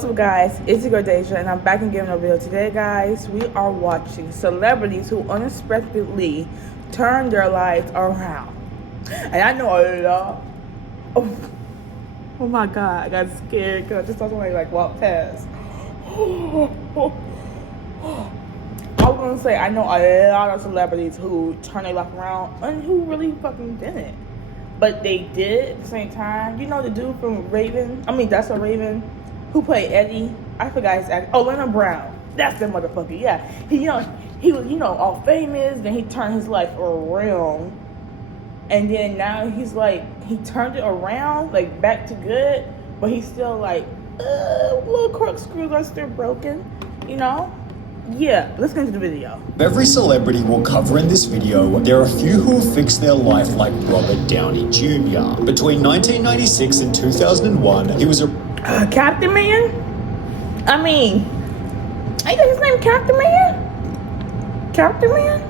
What's up guys, it's your girl Deja and I'm back again in a video. Today guys, we are watching celebrities who unexpectedly turn their lives around. And I know a lot. Oh my god, I got scared because I just saw somebody like walk past. I was gonna say I know a lot of celebrities who turn their life around and who really fucking didn't. But they did at the same time. You know the dude from Raven? I mean, that's a Raven. Who played Eddie? I forgot his act. Oh, Leonard Brown. That's the motherfucker. Yeah, he was all famous. Then he turned his life around, and then now he's like he turned it around like back to good, but he's still like little corkscrews are still broken. Yeah, let's get into the video. Every celebrity we'll cover in this video, there are a few who have fixed their life like Robert Downey Jr. Between 1996 and 2001, he was a Captain Man? I mean, ain't that his name, Captain Man? Captain Man?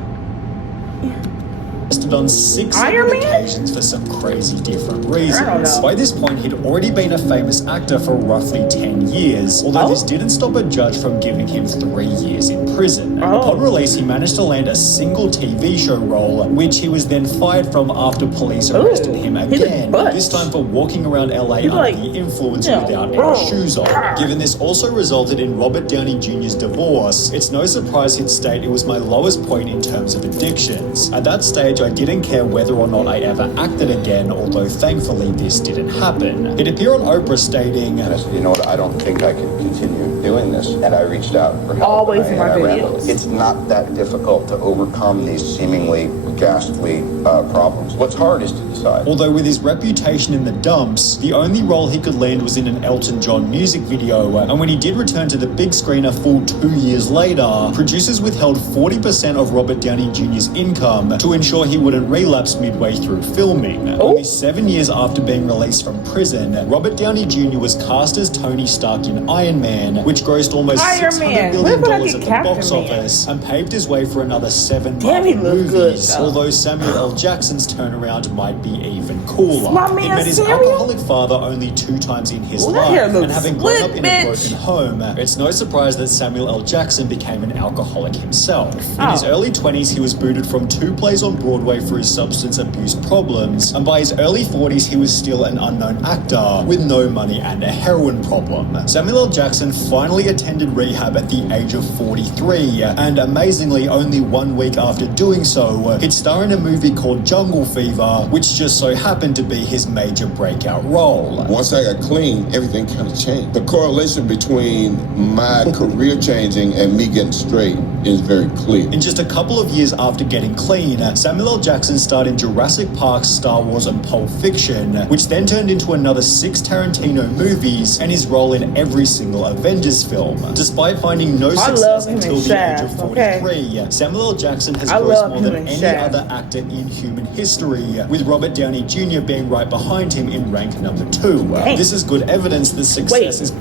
arrested on 6 separate occasions for some crazy different reasons. By this point, he'd already been a famous actor for roughly 10 years, although this didn't stop a judge from giving him 3 years in prison. Upon release, he managed to land a single TV show role, which he was then fired from after police arrested him again, this time for walking around LA under the influence without any shoes on. Given this also resulted in Robert Downey Jr.'s divorce, it's no surprise he'd state it was my lowest point in terms of addictions. At that stage, I didn't care whether or not I ever acted again, although thankfully this didn't happen. He'd appear on Oprah stating, and I said, you know what, I don't think I can continue doing this. And I reached out for help. Always in my videos. It's not that difficult to overcome these seemingly ghastly problems. What's hard is to decide. Although with his reputation in the dumps, the only role he could land was in an Elton John music video, and when he did return to the big screen a full 2 years later, producers withheld 40% of Robert Downey Jr.'s income to ensure he wouldn't relapse midway through filming. Only 7 years after being released from prison, Robert Downey Jr. was cast as Tony Stark in Iron Man, which grossed almost $600 million at the box office and paved his way for another 7 Marvel movies, although Samuel L. Jackson's turnaround might be even cooler. He met his alcoholic father only 2 times in his life, and having grown up in a broken home, it's no surprise that Samuel L. Jackson became an alcoholic himself. In his early 20s, he was booted from 2 plays on Broadway for his substance abuse problems, and by his early 40s, he was still an unknown actor with no money and a heroin problem. Samuel L. Jackson finally attended rehab at the age of 43, and amazingly, only 1 week after doing so, he'd star in a movie called Jungle Fever, which just so happened to be his major breakout role. Once I got clean, everything kind of changed. The correlation between my career changing and me getting straight is very clear. In just a couple of years after getting clean, Samuel L. Jackson starred in Jurassic Park, Star Wars, and Pulp Fiction, which then turned into another 6 Tarantino movies and his role in every single Avengers film. Despite finding no success until the age of 43, Samuel L. Jackson has grossed more than any other actor in human history, with Robert Downey Jr. being right behind him in rank number 2. This is good evidence that success is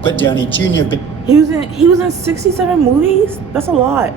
but Downey Jr. He was in 67 movies? That's a lot.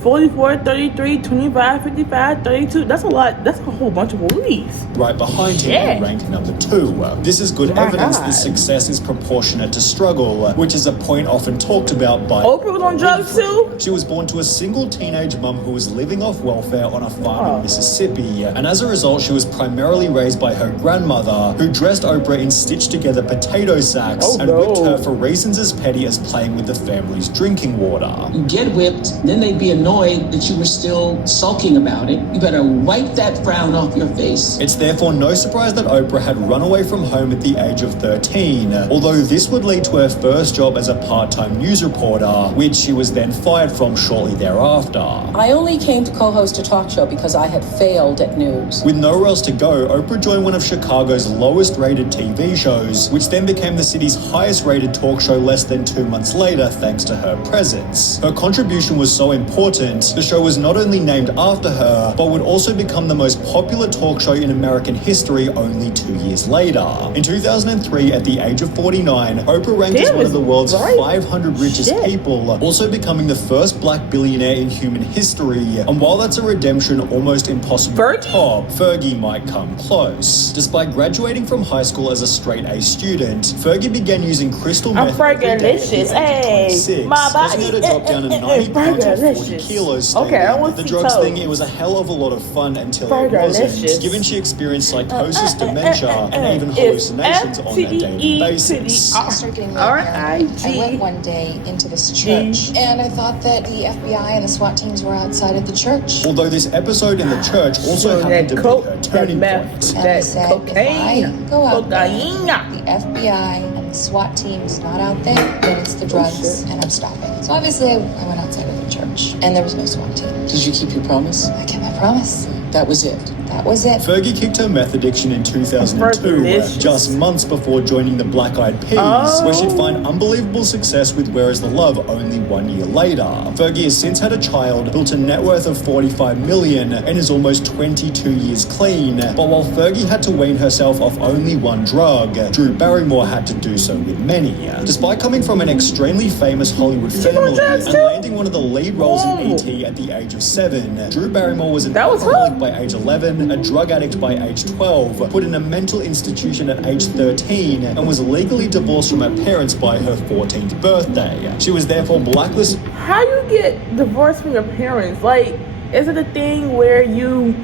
44, 33, 25, 55, 32. That's a lot. That's a whole bunch of movies. Right behind him in rank number 2. This is good evidence that success is proportionate to struggle, which is a point often talked about by Oprah was on drugs too? She was born to a single teenage mum who was living off welfare on a farm in Mississippi, and as a result, she was primarily raised by her grandmother, who dressed Oprah in stitched together potato sacks and whipped her for reasons as petty as playing with the family's drinking water. You get whipped, then they'd be annoyed that you were still sulking about it. You better wipe that frown off your face. It's therefore no surprise that Oprah had run away from home at the age of 13, although this would lead to her first job as a part-time news reporter, which she was then fired from shortly thereafter. I only came to co-host a talk show because I had failed at news. With nowhere else to go, Oprah joined one of Chicago's lowest-rated TV shows, which then became the city's highest-rated talk show less than 2 months later thanks to her presence. Her contribution was so important important, the show was not only named after her, but would also become the most popular talk show in American history only 2 years later. In 2003, at the age of 49, Oprah ranked as one of the world's 500 richest people, also becoming the first black billionaire in human history. And while that's a redemption almost impossible to top, Fergie might come close. Despite graduating from high school as a straight-A student, Fergie began using crystal meth every day at the age of 26, causing her to drop down to 90 pounds or 40 kilos, stating that the drugs thing, it was a hell of a lot of fun until it wasn't, given she experienced psychosis, dementia, and even hallucinations on a daily basis. I started getting really paranoid. I went one day into this church, and I thought that the FBI and the SWAT teams were outside of the church. Although this episode in the church also happened to be her turning point. And I said, cocaine, if I go out there, cocaine. the FBI and the SWAT team's not out there, then it's the drugs, and I'm stopping. So obviously I went outside of the church, and there was no SWAT team. Did you keep your promise? I kept my promise. That was it. That was it. Fergie kicked her meth addiction in 2002, just months before joining the Black Eyed Peas, where she'd find unbelievable success with Where's the Love only 1 year later. Fergie has since had a child, built a net worth of $45 million, and is almost 22 years clean. But while Fergie had to wean herself off only one drug, Drew Barrymore had to do so with many. Despite coming from an extremely famous Hollywood family and landing one of the lead roles in E.T. at the age of 7, Drew Barrymore was an alcoholic by age 11, a drug addict by age 12, put in a mental institution at age 13, and was legally divorced from her parents by her 14th birthday. She was therefore blacklisted. How you get divorced from your parents? Like, is it a thing where your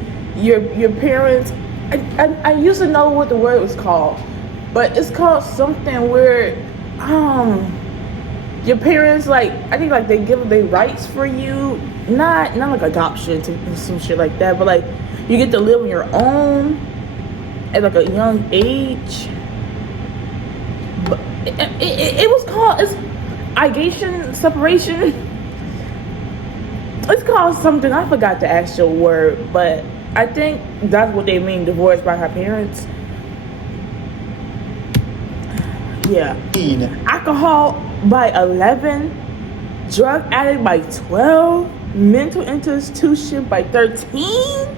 parents? I used to know what the word was called, but it's called something where your parents, like, I think like they give their rights for you, not like adoption to some shit like that, but like you get to live on your own at like a young age. But it was called, it's ligation, separation. It's called something, I forgot the actual word, but I think that's what they mean, divorced by her parents. Yeah. Alcohol by 11, drug addict by 12, mental institution by 13.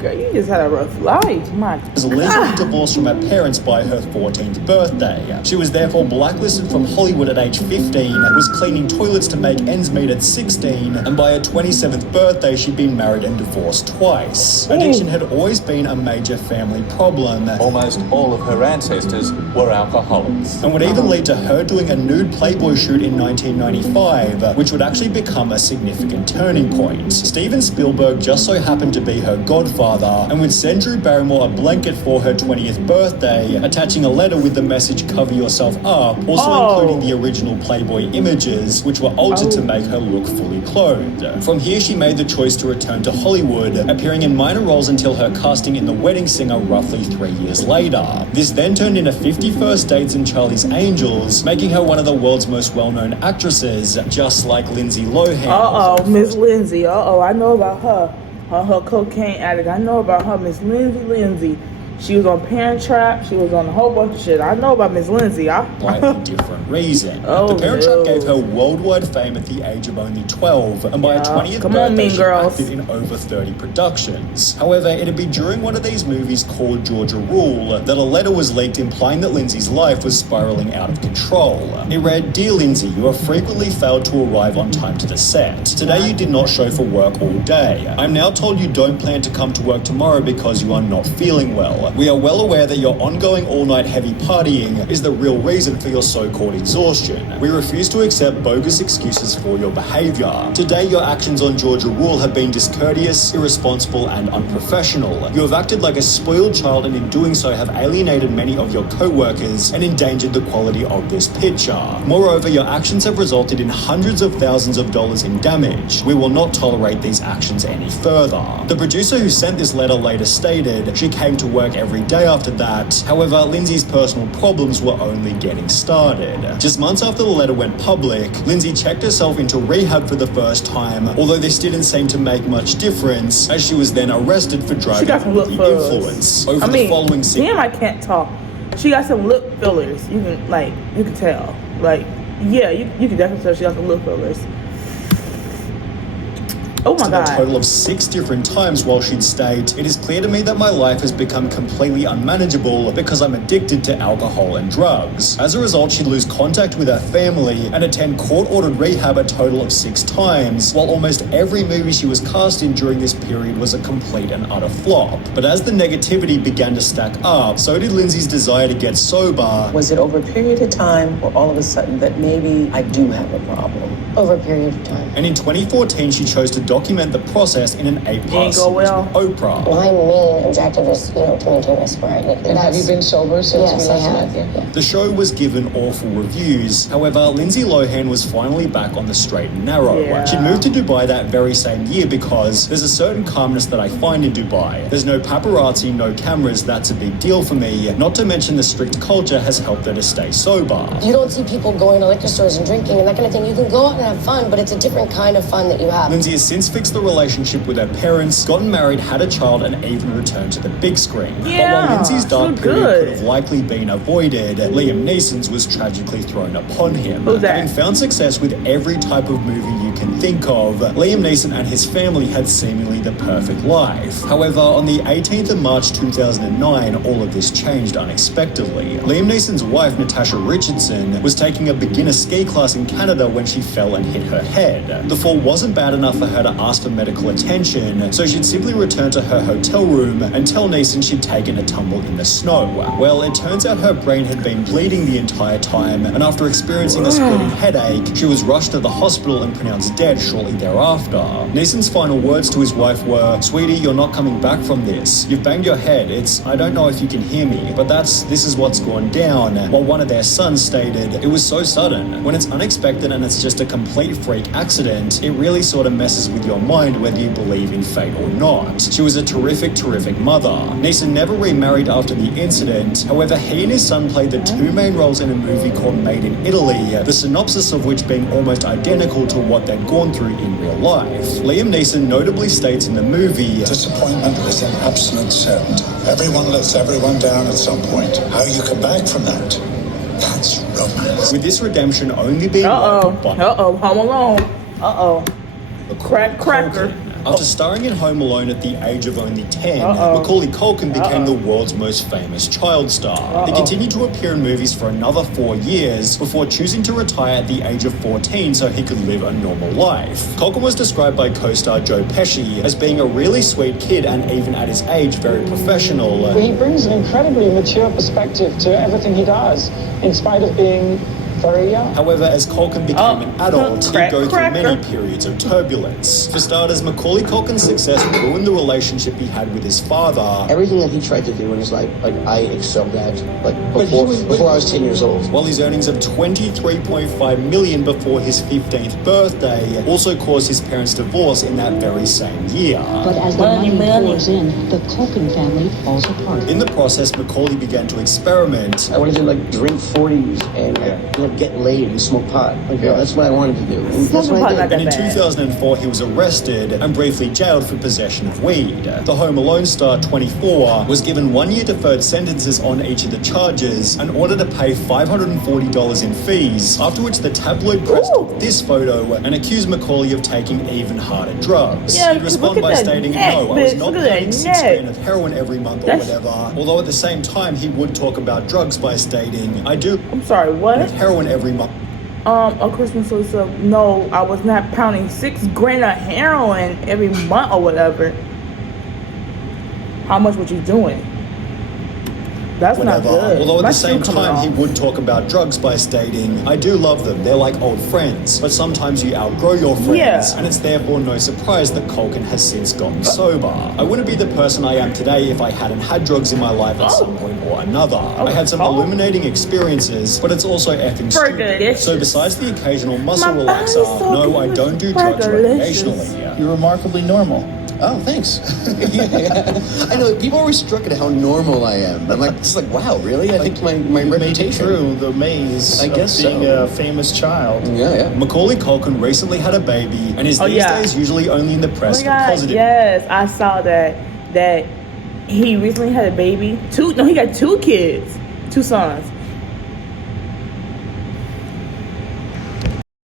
Girl, you just had a rough life, my was legally divorced from her parents by her 14th birthday. She was therefore blacklisted from Hollywood at age 15, was cleaning toilets to make ends meet at 16, and by her 27th birthday she'd been married and divorced twice. Addiction had always been a major family problem. Almost all of her ancestors were alcoholics. And would even lead to her doing a nude Playboy shoot in 1995, which would actually become a significant turning point. Steven Spielberg just so happened to be her godfather, and would send Drew Barrymore a blanket for her 20th birthday, attaching a letter with the message "Cover yourself up," also including the original Playboy images, which were altered to make her look fully clothed. From here, she made the choice to return to Hollywood, appearing in minor roles until her casting in The Wedding Singer roughly 3 years later. This then turned into 50 First Dates and Charlie's Angels, making her one of the world's most well-known actresses, just like Lindsay Lohan. Miss Lindsay. I know about her. Her cocaine addict. I know about her, Miss Lindsay. She was on Parent Trap. She was on a whole bunch of shit. I know about Miss Lindsay. Slightly different reason. The Parent Trap gave her worldwide fame at the age of only 12, and by her 20th birthday, she acted in over 30 productions. However, it'd be during one of these movies called Georgia Rule that a letter was leaked implying that Lindsay's life was spiraling out of control. It read, "Dear Lindsay, you have frequently failed to arrive on time to the set. Today you did not show for work all day. I'm now told you don't plan to come to work tomorrow because you are not feeling well. We are well aware that your ongoing all-night heavy partying is the real reason for your so-called exhaustion. We refuse to accept bogus excuses for your behavior. Today, your actions on Georgia Rule have been discourteous, irresponsible, and unprofessional. You have acted like a spoiled child, and in doing so have alienated many of your co-workers and endangered the quality of this picture. Moreover, your actions have resulted in hundreds of thousands of dollars in damage. We will not tolerate these actions any further." The producer who sent this letter later stated she came to work every day after that. However, Lindsay's personal problems were only getting started. Just months after the letter went public, Lindsay checked herself into rehab for the first time, although this didn't seem to make much difference, as she was then arrested for driving under the influence. Over the following damn, I can't talk. She got some lip fillers. You can tell. Like, yeah, you can definitely tell she got some lip fillers. Oh my a God. total of 6 different times while she'd state, "It is clear to me that my life has become completely unmanageable because I'm addicted to alcohol and drugs." As a result, she'd lose contact with her family and attend court-ordered rehab a total of 6 times, while almost every movie she was cast in during this period was a complete and utter flop. But as the negativity began to stack up, so did Lindsay's desire to get sober. Was it over a period of time or all of a sudden that maybe I do have a problem? Over a period of time. And in 2014, she chose to document the process in an 8-part Didn't go series well. with Oprah. My main objective is, to maintain my sobriety. And have you been sober since Yes, we I last have. met? Yeah. The show was given awful reviews. However, Lindsay Lohan was finally back on the straight and narrow. Yeah. She'd moved to Dubai that very same year because there's a certain calmness that I find in Dubai. There's no paparazzi, no cameras, that's a big deal for me. Not to mention the strict culture has helped her to stay sober. You don't see people going to liquor stores and drinking and that kind of thing. You can go out and have fun, but it's a different kind of fun that you have. Lindsay has since fixed the relationship with her parents, gotten married, had a child, and even returned to the big screen. Yeah, but while Lindsay's dark so period good. could have likely been avoided, Liam Neeson's was tragically thrown upon him. Who's that? Having found success with every type of movie you can think of, Liam Neeson and his family had seemingly the perfect life. However, on the 18th of March 2009, all of this changed unexpectedly. Liam Neeson's wife, Natasha Richardson, was taking a beginner ski class in Canada when she fell and hit her head. The fall wasn't bad enough for her to ask for medical attention, so she'd simply return to her hotel room and tell Neeson she'd taken a tumble in the snow. Well, it turns out her brain had been bleeding the entire time, and after experiencing a splitting headache, she was rushed to the hospital and pronounced dead shortly thereafter. Neeson's final words to his wife were, "Sweetie, you're not coming back from this. You've banged your head. I don't know if you can hear me, but this is what's gone down." While one of their sons stated, "It was so sudden. When it's unexpected and it's just a complete freak accident, it really sort of messes with your mind whether you believe in fate or not." She was a terrific, terrific mother. Neeson never remarried after the incident. However, he and his son played the 2 main roles in a movie called Made in Italy, the synopsis of which being almost identical to what they'd gone through in real life. Liam Neeson notably states in the movie, "Disappointment is an absolute certainty. Everyone lets everyone down at some point. How you come back from that, that's romance." with this redemption only being Uh-oh. by Uh-oh. Home Alone. Uh-oh. Cracker. After starring in Home Alone at the age of only 10, Uh-oh. Macaulay Culkin became Uh-oh. the world's most famous child star. He Uh-oh. continued to appear in movies for another 4 years before choosing to retire at the age of 14 so he could live a normal life. Culkin was described by co-star Joe Pesci as being a really sweet kid and even at his age very professional. He brings an incredibly mature perspective to everything he does, in spite of being very young. However, as Culkin became an adult, he'd go through Cracker. many periods of turbulence. For starters, Macaulay Culkin's success ruined the relationship he had with his father. Everything that he tried to do in his life, I excelled at, before I was 10 years old. While his earnings of $23.5 million before his 15th birthday also caused his parents' divorce in that very same year. But as the money pours in, the Culkin family falls apart. In the process, Macaulay began to experiment. I wanted to drink 40s and get laid and smoke pot. That's what I wanted to do. And that's what I did. And in 2004, he was arrested and briefly jailed for possession of weed. The Home Alone star, 24, was given 1 year deferred sentences on each of the charges and ordered to pay $540 in fees, after which the tabloid press took this photo and accused Macaulay of taking even harder drugs. Yeah, He'd respond look by at that stating, neck, "No, I was bitch. not Look at that paying 6 neck. grand of heroin every month or That's- whatever." Although at the same time, he would talk about drugs by stating, "I do I'm sorry, what? heroin every month." A Christmas Lisa, no, I was not pounding 6 grand of heroin every month or whatever. How much was you doing? That's not good. Although at My the same shoe coming time, off. he would talk about drugs by stating, "I do love them. They're like old friends. But sometimes you outgrow your friends." Yeah. And it's therefore no surprise that Culkin has since gotten sober. "I wouldn't be the person I am today if I hadn't had drugs in my life at some point or another. I had some illuminating experiences, but it's also effing stupid. Fergalicious. So besides the occasional muscle My relaxer, body's so no, I good. don't do drugs Fergalicious. recreationally." You're remarkably normal. Oh, thanks. I know, people are always struck at how normal I am. I'm wow, really? I think my You made it reputation. through the maze I guess of being so. a famous child. Yeah. Macaulay Culkin recently had a baby and is these days usually only in the Oh press my for God, positive. yes, I saw that he recently had a baby. He got 2 kids, 2 sons.